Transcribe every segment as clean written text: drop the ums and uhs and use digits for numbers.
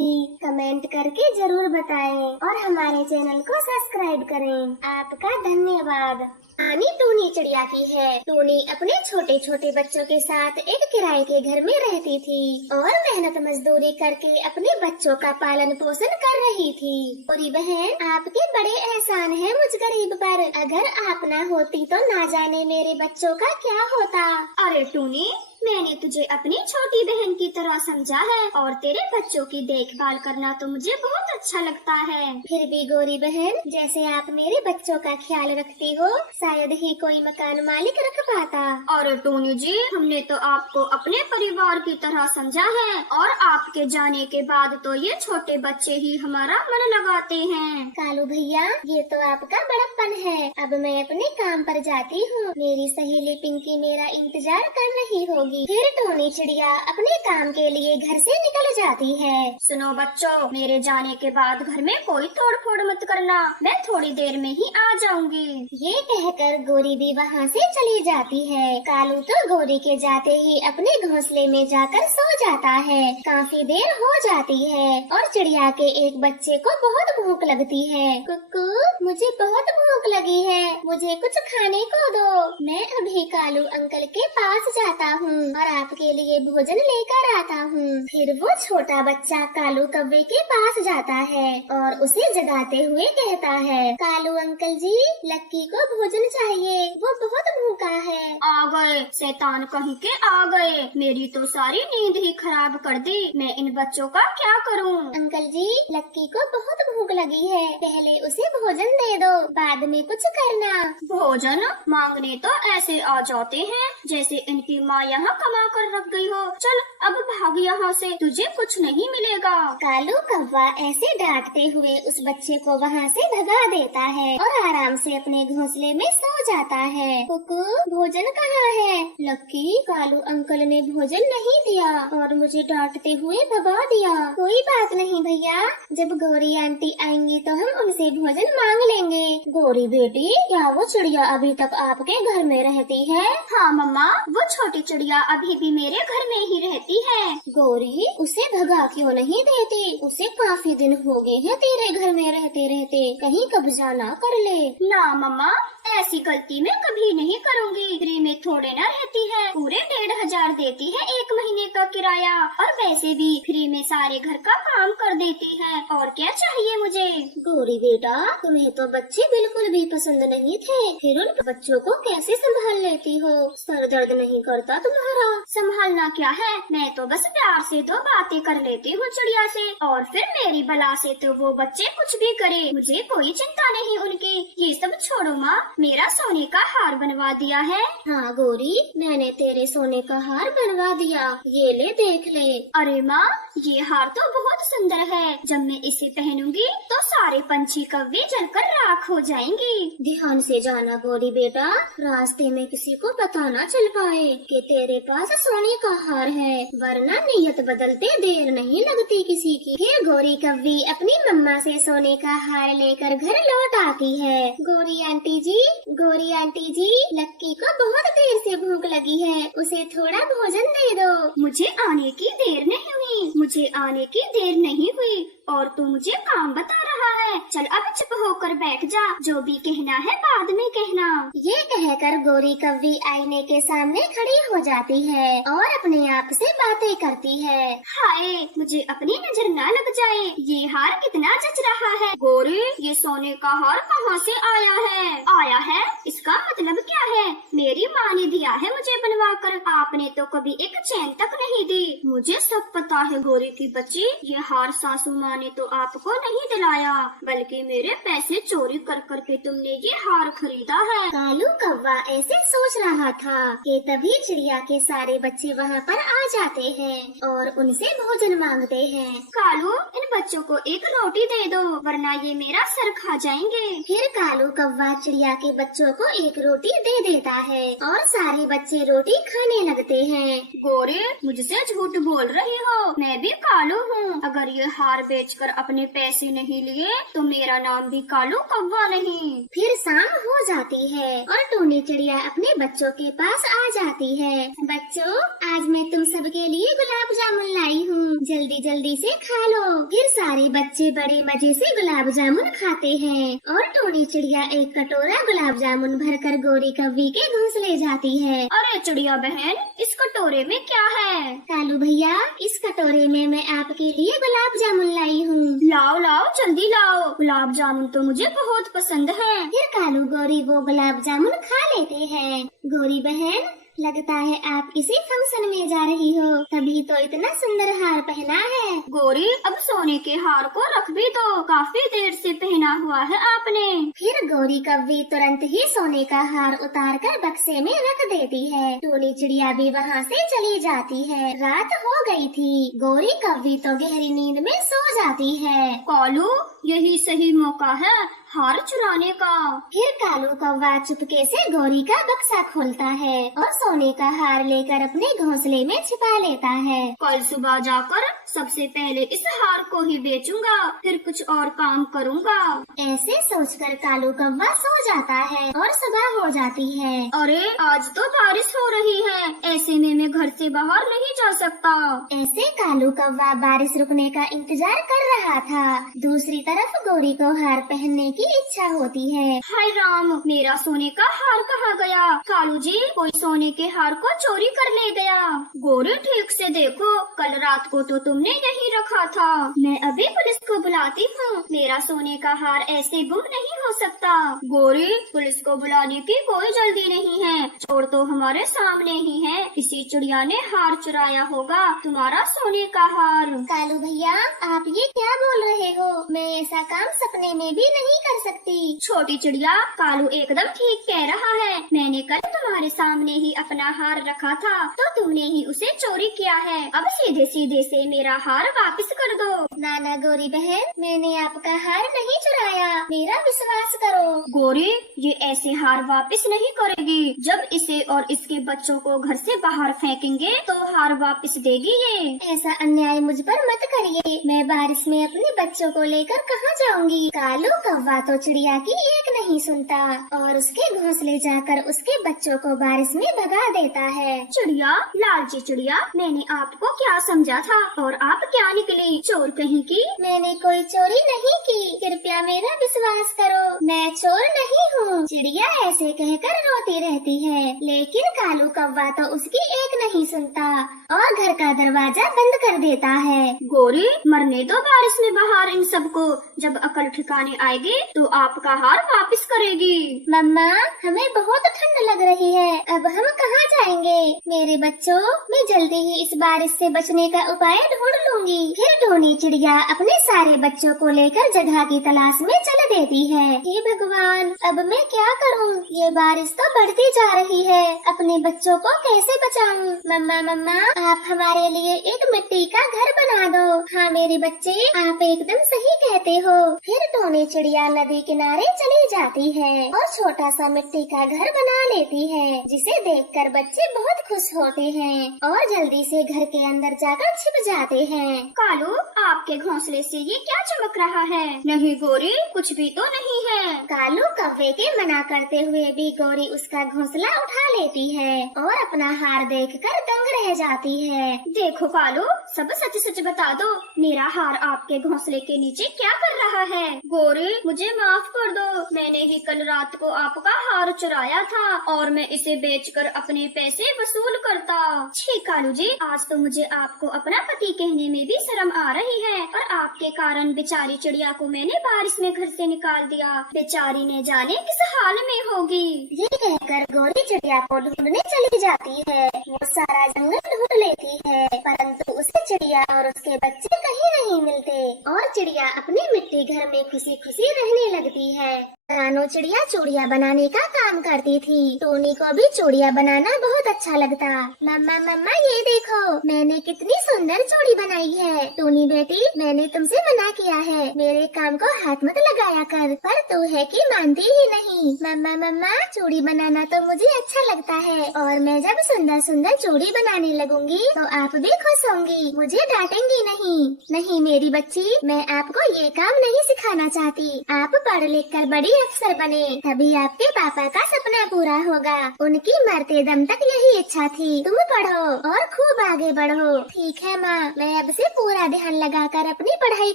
Comment करके जरूर बताएं और हमारे चैनल को सब्सक्राइब करें। आपका धन्यवाद। कहानी टूनी चिड़िया की है। टूनी अपने छोटे छोटे बच्चों के साथ एक किराए के घर में रहती थी और मेहनत मजदूरी करके अपने बच्चों का पालन पोषण कर रही थी। पूरी बहन, आपके बड़े एहसान हैं मुझ गरीब पर। अगर आप ना होती तो ना जाने मेरे बच्चों का क्या होता। अरे टूनी, मैंने तुझे अपनी छोटी बहन की तरह समझा है और तेरे बच्चों की देखभाल करना तो मुझे बहुत अच्छा लगता है। फिर भी गौरी बहन, जैसे आप मेरे बच्चों का ख्याल रखती हो, शायद ही कोई मकान मालिक रख पाता। और टोनी जी, हमने तो आपको अपने परिवार की तरह समझा है और आपके जाने के बाद तो ये छोटे बच्चे ही हमारा मन लगाते हैं। कालू भैया, ये तो आपका बड़प्पन है। अब मैं अपने काम पर जाती हूँ। मेरी सहेली पिंकी मेरा इंतजार कर रही होगी। फिर टोनी चिड़िया अपने काम के लिए घर से निकल जाती है। सुनो बच्चों, मेरे जाने के बाद घर में कोई तोड़ फोड़ मत करना। मैं थोड़ी देर में ही आ जाऊंगी। ये कहकर गौरी भी वहाँ से चली जाती है। कालू तो गौरी के जाते ही अपने घोंसले में जाकर सो जाता है। काफी देर हो जाती है और चिड़िया के एक बच्चे को बहुत भूख लगती है। कुक्कू, मुझे बहुत भूख लगी है, मुझे कुछ खाने को दो। मैं अभी कालू अंकल के पास जाता हूँ और आपके लिए भोजन लेकर आता हूँ। फिर वो छोटा बच्चा कालू कौवे के पास जाता है और उसे जगाते हुए कहता है, कालू अंकल जी, लक्की को भोजन चाहिए, वो बहुत भूखा है। आ गए, शैतान कहीं के आ गए। मेरी तो सारी नींद ही खराब कर दी। मैं इन बच्चों का क्या करूँ? अंकल जी, लक्की को बहुत भूख लगी है, पहले उसे भोजन दे दो, बाद में कुछ करना। भोजन मांगने तो ऐसे आ जाते हैं जैसे इनकी माँ यहाँ कमा कर रख गई हो। चल अब भाग यहाँ से, तुझे कुछ नहीं मिलेगा। कालू कौवा ऐसे डांटते हुए उस बच्चे को वहाँ से भगा देता है और आराम से अपने घोंसले में सो जाता है। कुकू, भोजन कहाँ है? लक्की, कालू अंकल ने भोजन नहीं दिया और मुझे डांटते हुए भगा दिया। कोई बात नहीं भैया, जब गौरी आंटी आएंगी तो हम उनसे भोजन मांग लेंगे। गौरी बेटी, क्या वो चिड़िया अभी तक आपके घर में रहती है? हाँ मम्मा, वो छोटी चिड़िया अभी भी मेरे घर में ही रहती है। गौरी, उसे भगा क्यों नहीं देती? उसे काफी दिन हो गए हैं तेरे घर में रहते रहते, कहीं कब्जा ना कर ले। ना मम्मा, ऐसी गलती मैं कभी नहीं करूँगी। फ्री में थोड़े ना रहती है, पूरे 1500 देती है 1 महीने का किराया और वैसे भी फ्री में सारे घर का काम कर देती है। और क्या चाहिए मुझे? गौरी बेटा, तुम्हें तो बच्चे बिल्कुल भी पसंद नहीं थे, फिर उन बच्चों को कैसे संभाल लेती हो? सर दर्द नहीं करता तुम्हारा? संभालना क्या है, मैं तो बस प्यार से 2 बातें कर लेती हूँ चिड़िया से और फिर मेरी बला से तो वो बच्चे कुछ भी करे, मुझे कोई चिंता नहीं उनकी। ये सब छोड़ो माँ, मेरा सोने का हार बनवा दिया है। हाँ गौरी, मैंने तेरे सोने का हार बनवा दिया, ये ले देख ले। अरे माँ, ये हार तो बहुत सुंदर है। जब मैं इसे पहनूंगी तो सारे पंछी कौवे जलकर राख हो जाएंगी। ध्यान से जाना गौरी बेटा, रास्ते में किसी को पता ना चल पाए कि तेरे पास सोने का हार है, वरना नियत बदलते देर नहीं लगती किसी की। फिर गौरी कौवी अपनी मम्मा से सोने का हार लेकर घर लौट आती है। गौरी आंटी जी, गौरी आंटी जी, लक्की को बहुत देर से भूख लगी है, उसे थोड़ा भोजन दे दो। मुझे आने की देर नहीं हुई, मुझे आने की देर नहीं हुई और तू मुझे काम बता रहा है। चल अब चुप होकर बैठ जा, जो भी कहना है बाद में कहना। ये कहकर गौरी कौवी आईने के सामने खड़ी हो जाती है और अपने आप से बातें करती है। हाय, मुझे अपनी नजर ना लग जाए, ये हार कितना जच रहा है। गौरी, ये सोने का हार कहाँ से आया है? आया है, इसका मतलब क्या है? मेरी माँ ने दिया है मुझे बनवा कर, आपने तो कभी एक चैन तक नहीं दी। मुझे सब पता है गौरी की बच्ची, ये हार सासू माँ ने तो आपको नहीं दिलाया, बल्कि मेरे पैसे चोरी कर कर के तुमने ये हार खरीदा है। कालू कौवा ऐसे सोच रहा था कि तभी चिड़िया के सारे बच्चे वहाँ पर आ जाते हैं और उनसे भोजन मांगते हैं। कालू, इन बच्चों को एक रोटी दे दो, वरना ये मेरा सर खा जाएंगे। फिर कालू कौवा चिड़िया के बच्चों को एक रोटी दे देता है और सारे बच्चे रोटी खाने लगते हैं। गौरी, मुझसे झूठ बोल रही हो, मैं भी कालू हूँ। अगर ये हार बेचकर अपने पैसे नहीं लिए तो मेरा नाम भी कालू कौवा नहीं। फिर शाम हो जाती है और टोनी चिड़िया अपने बच्चों के पास आ जाती है। बच्चों, आज मैं तुम सबके लिए गुलाब जामुन लाई हूँ, जल्दी जल्दी से खा लो। फिर सारे बच्चे बड़े मजे से गुलाब जामुन खाते हैं और टोनी चिड़िया एक कटोरा गुलाब जामुन भरकर गोरी कौवी के घोंसले जाती है। अरे चिड़िया बहन, इस कटोरे में क्या है? कालू भैया, इस कटोरे में मैं आपके लिए गुलाब जामुन लाई हूँ। लाओ लाओ जल्दी लाओ, गुलाब जामुन तो मुझे बहुत पसंद है। फिर कालू गौरी वो गुलाब जामुन खा लेते हैं। गौरी बहन, लगता है आप किसी फंक्शन में जा रही हो, तभी तो इतना सुंदर हार पहना है। गौरी, अब सोने के हार को रख भी दो, काफी देर से पहना हुआ है आपने। फिर गौरी कौवी तुरंत ही सोने का हार उतारकर बक्से में रख देती है। टोनी चिड़िया भी वहाँ से चली जाती है। रात हो गई थी। गौरी कौवी तो गहरी नींद में सो जाती है। कालू, यही सही मौका है हार चुराने का। फिर कालू कौवा चुपके से गौरी का बक्सा खोलता है और सोने का हार लेकर अपने घोंसले में छिपा लेता है। कल सुबह जाकर सबसे पहले इस हार को ही बेचूंगा, फिर कुछ और काम करूंगा। ऐसे सोचकर कालू कौवा सो जाता है और सुबह हो जाती है। अरे, आज तो बारिश हो रही है, ऐसे में मैं घर से बाहर नहीं जा सकता। ऐसे कालू कौवा बारिश रुकने का इंतजार कर रहा था। दूसरी तरफ गौरी को हार पहनने की इच्छा होती है। हाय राम, मेरा सोने का हार कहाँ गया? कालू जी, कोई सोने के हार को चोरी कर ले गया। गौरी, ठीक से देखो, कल रात को तो तुमने यहीं रखा था। मैं अभी पुलिस को बुलाती हूँ, मेरा सोने का हार ऐसे गुम नहीं हो सकता। गौरी, पुलिस को बुलाने की कोई जल्दी नहीं है, चोर तो हमारे सामने ही है। किसी चिड़िया ने हार चुराया होगा, तुम्हारा सोने का हार। कालू भैया, आप ये क्या बोल रहे हो? मैं ऐसा काम सपने में भी नहीं कर सकती। छोटी चिड़िया, कालू एकदम ठीक कह रहा है। मैंने कल तुम्हारे सामने ही अपना हार रखा था, तो तुमने ही उसे चोरी किया है। अब सीधे सीधे से मेरा हार वापस कर दो। नाना गौरी बहन, मैंने आपका हार नहीं चुराया, मेरा विश्वास करो। गौरी, ये ऐसे हार वापस नहीं करेगी। जब इसे और इसके बच्चों को घर से बाहर फेंकेंगे तो हार वापस देगी ये। ऐसा अन्याय मुझ पर मत करिए, मैं बारिश में अपने बच्चों को लेकर कहाँ जाऊंगी? कालू कौवा तो चिड़िया की एक नहीं सुनता और उसके घोंसले जाकर उसके बच्चों को बारिश में भगा देता है। चिड़िया, लालची चिड़िया, मैंने आपको क्या समझा था और आप क्या निकली, चोर कहीं की? मैंने कोई चोरी नहीं की, कृपया मेरा विश्वास करो, मैं चोर नहीं हूँ। चिड़िया ऐसे कहकर रोती रहती है, लेकिन कालू कौवा तो उसकी एक नहीं सुनता और घर का दरवाजा बंद कर देता है। गौरी, मरने दो बारिश में बाहर इन सबको, जब अकल ठिकाने आएगी तो आपका हार वापस करेगी। मम्मा, हमें बहुत ठंड लग रही है, अब हम कहाँ जाएंगे? मेरे बच्चों, मैं जल्दी ही इस बारिश से बचने का उपाय ढूंढ लूंगी। फिर टोनी चिड़िया अपने सारे बच्चों को लेकर जगह की तलाश में चल देती है। हे भगवान, अब मैं क्या करूँ? ये बारिश तो बढ़ती जा रही है, अपने बच्चों को कैसे बचाऊँ? मम्मा मम्मा, आप हमारे लिए एक मिट्टी का घर बना दो। हाँ मेरे बच्चे, आप एकदम सही कहते हो। फिर टोनी चिड़िया नदी किनारे चली जाती है और छोटा सा मिट्टी का घर बना लेती है, जिसे देखकर बच्चे बहुत खुश होते हैं और जल्दी से घर के अंदर जाकर छिप जाते हैं। कालू, आपके घोंसले से ये क्या चमक रहा है? नहीं गौरी, कुछ भी तो नहीं है। कालू कौवे के मना करते हुए भी गौरी उसका घोंसला उठा लेती है और अपना हार देखकर दंग रह जाती है। देखो कालू, सब सच सच बता दो, मेरा हार आपके घोंसले के नीचे क्या कर रहा है? गौरी, मुझे माफ कर दो, मैंने ही कल रात को आपका हार चुराया था और मैं इसे बेचकर अपने पैसे वसूल करता। छी कालू जी, आज तो मुझे आपको अपना पति कहने में भी शर्म आ रही है और आपके कारण बेचारी चिड़िया को मैंने बारिश में घर से निकाल दिया। बेचारी ने जाने किस हाल में होगी। ये कहकर गौरी चिड़िया को ढूंढने चली जाती है। वो सारा जंगल ढूंढ लेती है, परंतु उसे चिड़िया और उसके बच्चे कहीं नहीं मिलते और चिड़िया अपने मिट्टी घर में खुशी खुशी रहने लगती है। रानो चिड़िया चूड़िया बनाने का काम करती थी। टोनी को भी चूड़िया बनाना बहुत अच्छा लगता। मम्मा मम्मा, ये देखो, मैंने कितनी सुंदर चूड़ी बनाई है। टोनी बेटी, मैंने तुमसे मना किया है, मेरे काम को हाथ मत लगाया कर, पर तू है कि मानती ही नहीं। मम्मा मम्मा, चूड़ी बनाना तो मुझे अच्छा लगता है और मैं जब सुंदर सुंदर चूड़ी बनाने लगूंगी तो आप भी खुश होंगी, मुझे डांटेंगी नहीं। नहीं मेरी बच्ची, मैं आपको ये काम नहीं सिखाना चाहती। आप पढ़ लिख कर बड़ी अफसर बने, तभी आपके पापा का सपना पूरा होगा। उनकी मरते दम तक यही इच्छा थी। तुम पढ़ो और खूब आगे बढ़ो। ठीक है माँ, मैं अब से पूरा ध्यान लगाकर अपनी पढ़ाई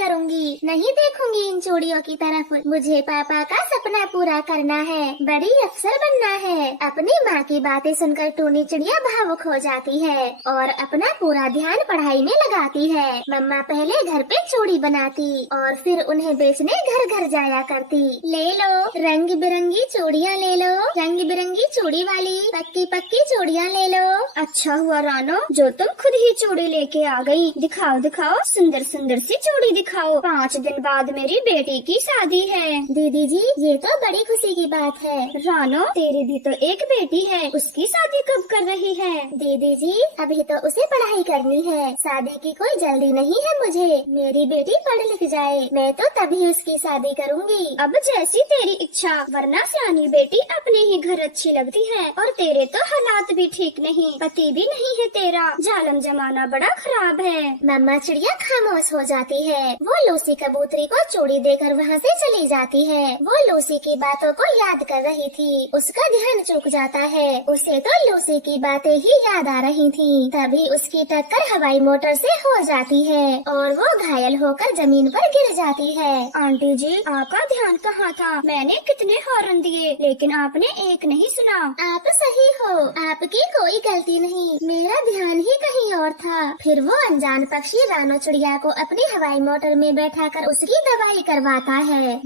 करूँगी। नहीं देखूंगी इन चूड़ियों की तरफ। मुझे पापा का सपना पूरा करना है, बड़ी अफसर बनना है। अपनी माँ की बातें सुनकर टूनी चिड़िया भावुक हो जाती है और अपना पूरा ध्यान पढ़ाई में लगाती है। मम्मा पहले घर पे चूड़ी बनाती और फिर उन्हें बेचने घर घर जाया करती। ले लो रंग बिरंगी चूड़ियाँ, ले लो रंग बिरंगी चूड़ी वाली, पक्की पक्की चूड़ियाँ ले लो। अच्छा हुआ रानो जो तुम खुद ही चूड़ी लेके आ गई। दिखाओ दिखाओ, सुंदर सुंदर सी चूड़ी दिखाओ। 5 दिन बाद मेरी बेटी की शादी है। दीदी जी, ये तो बड़ी खुशी की बात है। रानो, तेरी भी तो एक बेटी है, उसकी शादी कब कर रही है? दीदी जी, अभी तो उसे पढ़ाई करनी है, शादी की कोई जल्दी नहीं है मुझे। मेरी बेटी पढ़ लिख जाए, मैं तो तभी उसकी शादी करूँगी। अब जैसी तेरी इच्छा, वरना सियानी बेटी अपने ही घर अच्छी लगती है। और तेरे तो हालात भी ठीक नहीं, पति भी नहीं है तेरा। जालम जमाना बड़ा खराब है। मम्मा चिड़िया खामोश हो जाती है। वो लूसी कबूतरी को चूड़ी देकर वहाँ से चली जाती है। वो लूसी की बातों को याद कर रही थी, उसका ध्यान चूक जाता है। उसे तो लूसी की बातें ही याद आ रही थी। तभी उसकी टक्कर हवाई मोटर से हो जाती है और वो घायल होकर जमीन पर गिर जाती है। आंटी जी, आपका ध्यान कहाँ था? मैंने कितने हॉर्न दिए, लेकिन आपने एक नहीं सुना। आप सही हो, आपकी कोई गलती नहीं, मेरा ध्यान ही कहीं और था। फिर वो अनजान पक्षी रानो चिड़िया को अपनी हवाई मोटर में बैठाकर उसकी दवाई करवाता है।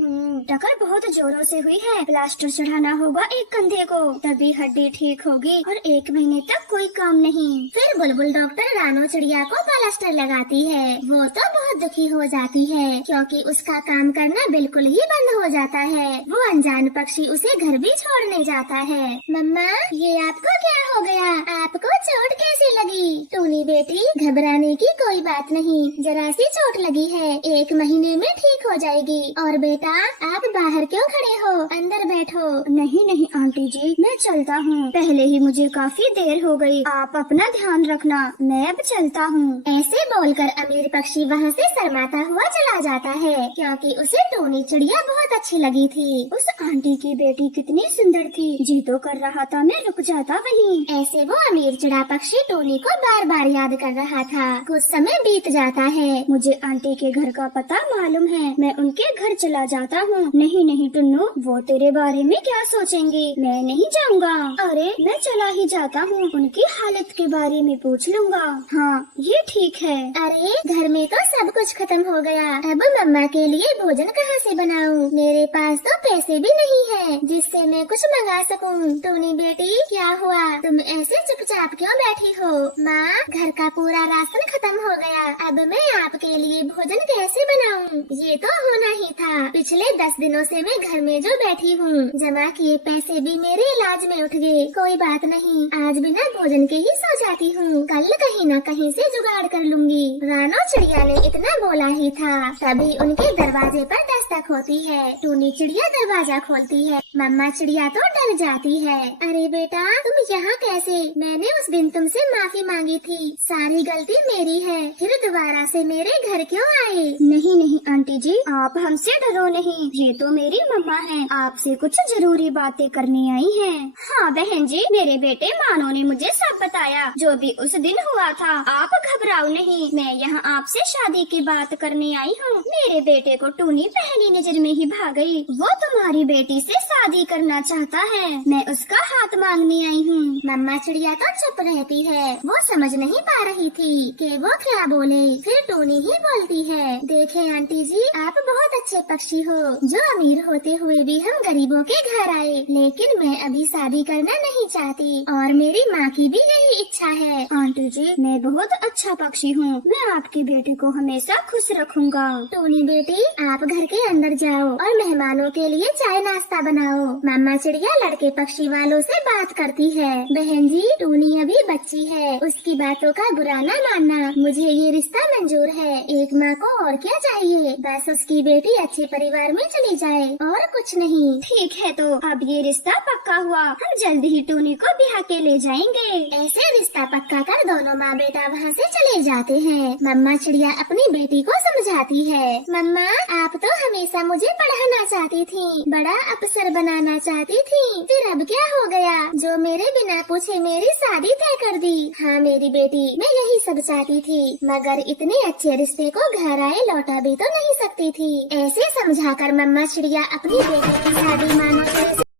टक्कर बहुत जोरों से हुई है, प्लास्टर चढ़ाना होगा एक कंधे को, तभी हड्डी ठीक होगी। और 1 महीने तक कोई काम नहीं। फिर बुलबुल डॉक्टर रानो चिड़िया को प्लास्टर लगाती है। वो तो बहुत दुखी हो जाती है क्योंकि उसका काम करना बिल्कुल ही बंद हो जाता है। वो अनजान पक्षी उसे घर भी छोड़ने जाता है। मम्मा, ये आपको क्या हो गया? आपको चोट कैसे लगी? टूनी बेटी, घबराने की कोई बात नहीं, जरा सी चोट लगी है, 1 महीने में ठीक हो जाएगी। और बेटा, आप बाहर क्यों खड़े हो? अंदर बैठो। नहीं नहीं आंटी जी, मैं चलता हूँ, पहले ही मुझे काफी देर हो गई। आप अपना ध्यान रखना, मैं अब चलता हूँ। ऐसे बोलकर अमीर पक्षी वहाँ से शर्माता हुआ चला जाता है क्योंकि उसे टूनी चिड़िया बहुत अच्छी लगी थी। उस आंटी की बेटी कितनी सुंदर थी, जी तो कर रहा था मैं रुक जाता वहीं। ऐसे वो अमीर चिड़ा पक्षी टूनी को बार बार याद कर रहा था। कुछ समय बीत जाता है। मुझे आंटी के घर का पता मालूम है, मैं उनके घर चला जाता हूँ। नहीं नहीं टुन्नू, वो तेरे बारे में क्या सोचेंगे, मैं नहीं जाऊँगा। अरे मैं चला ही जाता हूँ, उनकी हालत के बारे में पूछ लूँगा। हाँ ये ठीक है। अरे घर में तो सब कुछ खत्म हो गया, अब मम्मा के लिए भोजन कहाँ से बनाऊँ? मेरे पास तो पैसे भी नहीं है जिससे मैं कुछ मंगा सकूँ। टूनी बेटी, क्या हुआ? तुम ऐसे चुपचाप क्यों बैठी हो? माँ, घर का पूरा राशन खत्म हो गया, अब मैं आपके लिए भोजन कैसे बनाऊँ? ये तो होना ही था। पिछले 10 दिनों से मैं घर में जो बैठी हूँ, जमा किए पैसे भी मेरे इलाज में उठ गए। कोई बात नहीं, आज बिना भोजन के ही सो जाती हूँ, कल कहीं न कहीं से जुगाड़ कर लूँगी। रानो चिड़िया ने इतना बोला ही था, तभी उनके दरवाजे पर दस्तक होती है। टूनी चिड़िया दरवाजा खोलती है। मम्मा चिड़िया तो डर जाती है। अरे बेटा, तुम यहाँ कैसे? मैंने उस दिन तुमसे माफी मांगी थी, सारी गलती मेरी है, फिर दोबारा से मेरे घर क्यों आए? नहीं नहीं आंटी जी, आप हमसे डरो नहीं, ये तो मेरी मम्मा है, आपसे कुछ जरूरी बातें करने आई हैं। हाँ बहन जी, मेरे बेटे मानो ने मुझे सब बताया, जो भी उस दिन हुआ था। आप घबराओ नहीं, मैं यहाँ आपसे शादी की बात करने आई हूँ। मेरे बेटे को टूनी पहली नजर में ही भाग गई। वो तुम्हारी बेटी से शादी करना चाहता है, मैं उसका हाथ मांगने आई हूँ। मम्मा चिड़िया तो चुप रहती है, वो समझ नहीं पा रही थी कि वो क्या बोले। फिर टूनी ही बोलती है, देखे आंटी जी, आप बहुत अच्छे पक्षी हो, जो अमीर होते हुए भी हम गरीबों के घर आए, लेकिन मैं अभी शादी करना नहीं चाहती और मेरी माँ की भी यही इच्छा है। आंटी जी, मैं बहुत अच्छा पक्षी हूँ, मैं आपके बेटे को हमेशा खुश रखूंगा। टूनी बेटी, आप घर के अंदर जाओ और मेहमानों के लिए चाय नाश्ता बनाओ। मम्मा चिड़िया लड़के पक्षी वालों से बात करती है। बहन जी, टूनी अभी बच्ची है, उसकी बातों का बुरा न मानना, मुझे ये रिश्ता मंजूर है। एक माँ को और क्या चाहिए, बस उसकी बेटी किसी अच्छे परिवार में चली जाए और कुछ नहीं। ठीक है, तो अब ये रिश्ता पक्का हुआ, हम जल्द ही टूनी को ब्याह के ले जाएंगे। ऐसे रिश्ता पक्का कर दोनों माँ बेटा वहाँ से चले जाते हैं। मम्मा चिड़िया अपनी बेटी को समझाती है, मम्मा आप तो हमेशा मुझे पढ़ाना चाहती थी, बड़ा अफसर बनाना चाहती थी, फिर अब क्या हो गया जो मेरे बिना पूछे मेरी शादी तय कर दी। हाँ मेरी बेटी, मैं यही सब चाहती थी, मगर इतने अच्छे रिश्ते को घर आए लौटा भी तो नहीं सकती थी। ऐसे समझाकर मम्मा चिड़िया अपनी बेटी की शादी मानो